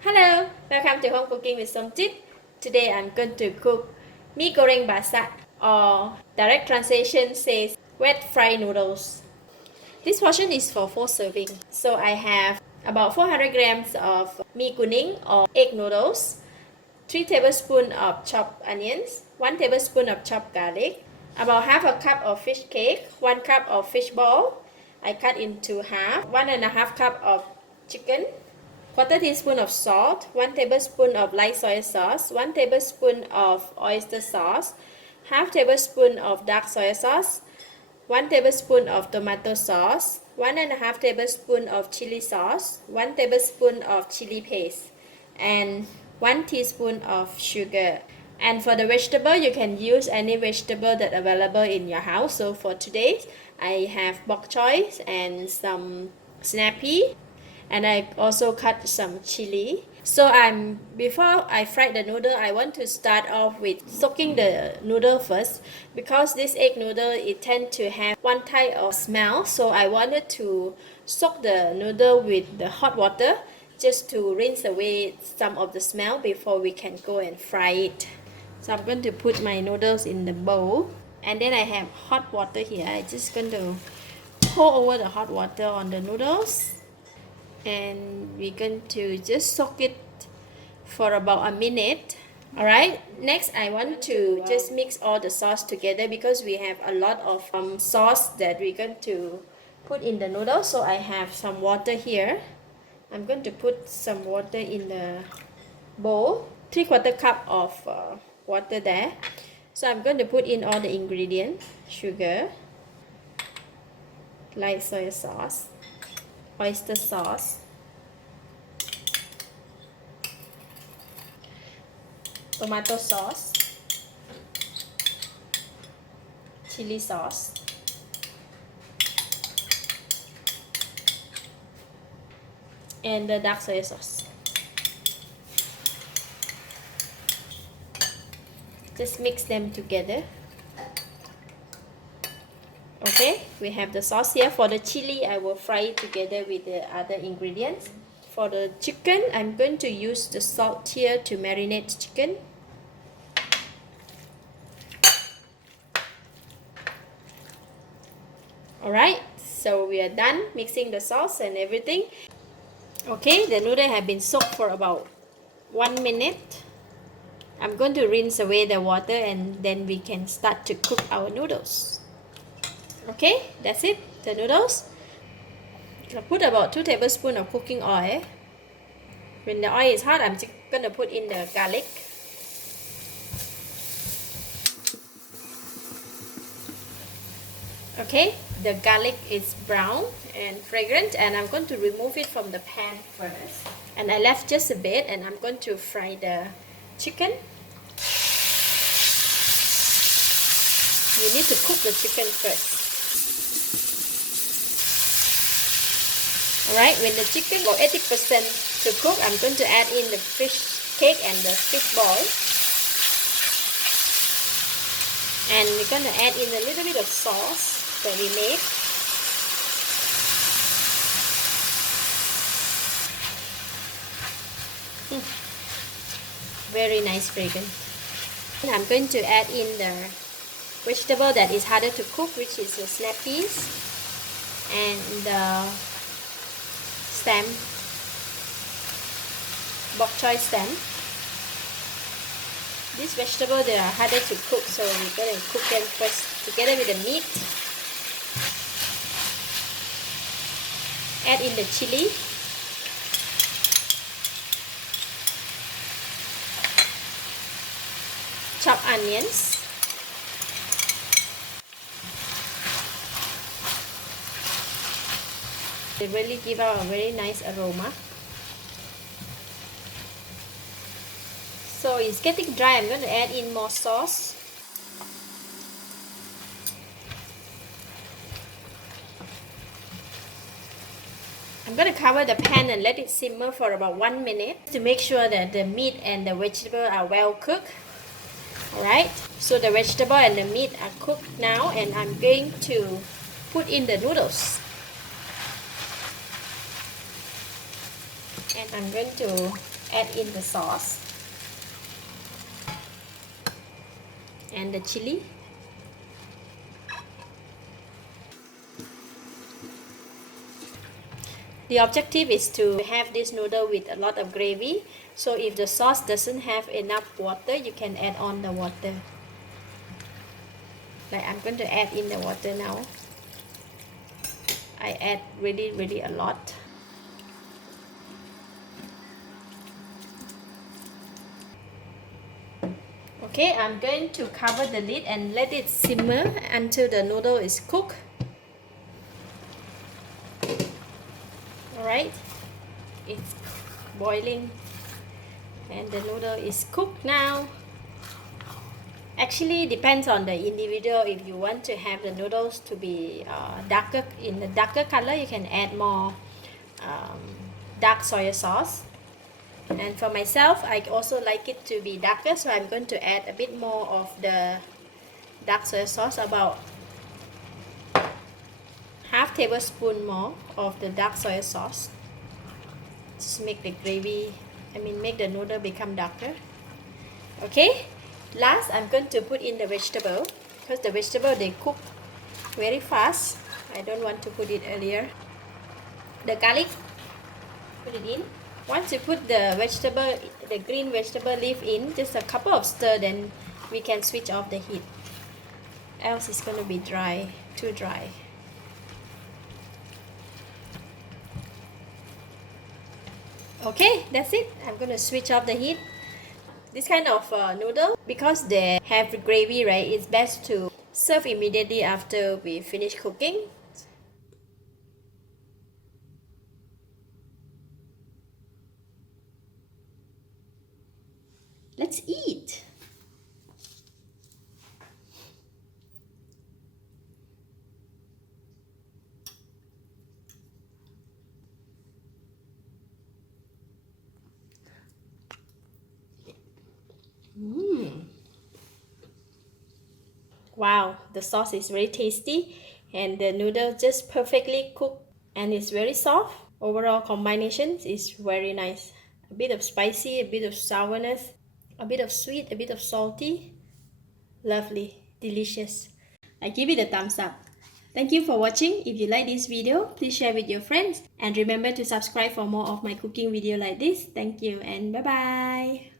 Hello, welcome to Home Cooking with Somjit. Today I'm going to cook Mee Goreng Basah, or direct translation says wet fried noodles. This portion is for 4 serving. So I have about 400 grams of Mee Kuning or egg noodles, 3 tablespoons of chopped onions, 1 tablespoon of chopped garlic, about half a cup of fish cake, 1 cup of fish ball. I cut into half, 1.5 cup of chicken, quarter teaspoon of salt, 1 tablespoon of light soy sauce, 1 tablespoon of oyster sauce, half tablespoon of dark soy sauce, 1 tablespoon of tomato sauce, 1.5 tablespoon of chili sauce, 1 tablespoon of chili paste, and 1 teaspoon of sugar. And for the vegetable, you can use any vegetable that available in your house. So for today, I have bok choy and some snappy, and I also cut some chili. So before I fry the noodle, I want to start off with soaking the noodle first, because this egg noodle, it tends to have one type of smell. So I wanted to soak the noodle with the hot water just to rinse away some of the smell before we can go and fry it. So I'm going to put my noodles in the bowl, and then I have hot water here. I'm just going to pour over the hot water on the noodles, and we're going to just soak it for about a minute. Alright, next I want to just mix all the sauce together, because we have a lot of sauce that we're going to put in the noodles. So I have some water here. I'm going to put some water in the bowl, 3/4 cup of water there. So I'm going to put in all the ingredients: sugar, light soy sauce, oyster sauce, tomato sauce, chili sauce, and the dark soy sauce. Just mix them together. Okay, we have the sauce here. For the chili, I will fry it together with the other ingredients. For the chicken, I'm going to use the salt here to marinate chicken. Alright, so we are done mixing the sauce and everything. Okay, the noodle have been soaked for about 1 minute. I'm going to rinse away the water, and then we can start to cook our noodles. Okay, that's it, the noodles. I put about 2 tablespoons of cooking oil. When the oil is hot, I'm just going to put in the garlic. Okay, the garlic is brown and fragrant, and I'm going to remove it from the pan first. And I left just a bit, and I'm going to fry the chicken. You need to cook the chicken first. Alright, when the chicken got 80% to cook, I'm going to add in the fish cake and the fish ball. And we're going to add in a little bit of sauce that we made. Very nice fragrance. And I'm going to add in the vegetable that is harder to cook, which is the snap peas and the stem, bok choy stem. These vegetables, they are harder to cook, so we're going to cook them first together with the meat. Add in the chili, chopped onions, they really give out a very nice aroma. So it's getting dry. I'm going to add in more sauce. I'm going to cover the pan and let it simmer for about 1 minute to make sure that the meat and the vegetable are well cooked. Alright, so the vegetable and the meat are cooked now, and I'm going to put in the noodles. And I'm going to add in the sauce and the chili. The objective is to have this noodle with a lot of gravy. So if the sauce doesn't have enough water, you can add on the water. Like I'm going to add in the water now. I add really a lot. Okay, I'm going to cover the lid and let it simmer until the noodle is cooked. Alright, it's boiling and the noodle is cooked now. Actually, depends on the individual. If you want to have the noodles to be darker, in the darker color, you can add more dark soy sauce. And for myself, I also like it to be darker, so I'm going to add a bit more of the dark soy sauce, about half tablespoon more of the dark soy sauce. Just make the gravy, make the noodle become darker. Okay, last I'm going to put in the vegetable, because the vegetable they cook very fast. I don't want to put it earlier. The garlic, put it in. Once you put the vegetable, the green vegetable leaf in, just a couple of stir, then we can switch off the heat. Else it's going to be dry, too dry. Okay, that's it. I'm going to switch off the heat. This kind of noodle, because they have gravy, right, it's best to serve immediately after we finish cooking. Let's eat. Wow, the sauce is very tasty and the noodle just perfectly cooked and it's very soft. Overall combination is very nice. A bit of spicy, a bit of sourness, a bit of sweet, a bit of salty. Lovely, delicious. I give it a thumbs up. Thank you for watching. If you like this video, please share with your friends and remember to subscribe for more of my cooking video like this. Thank you and bye bye.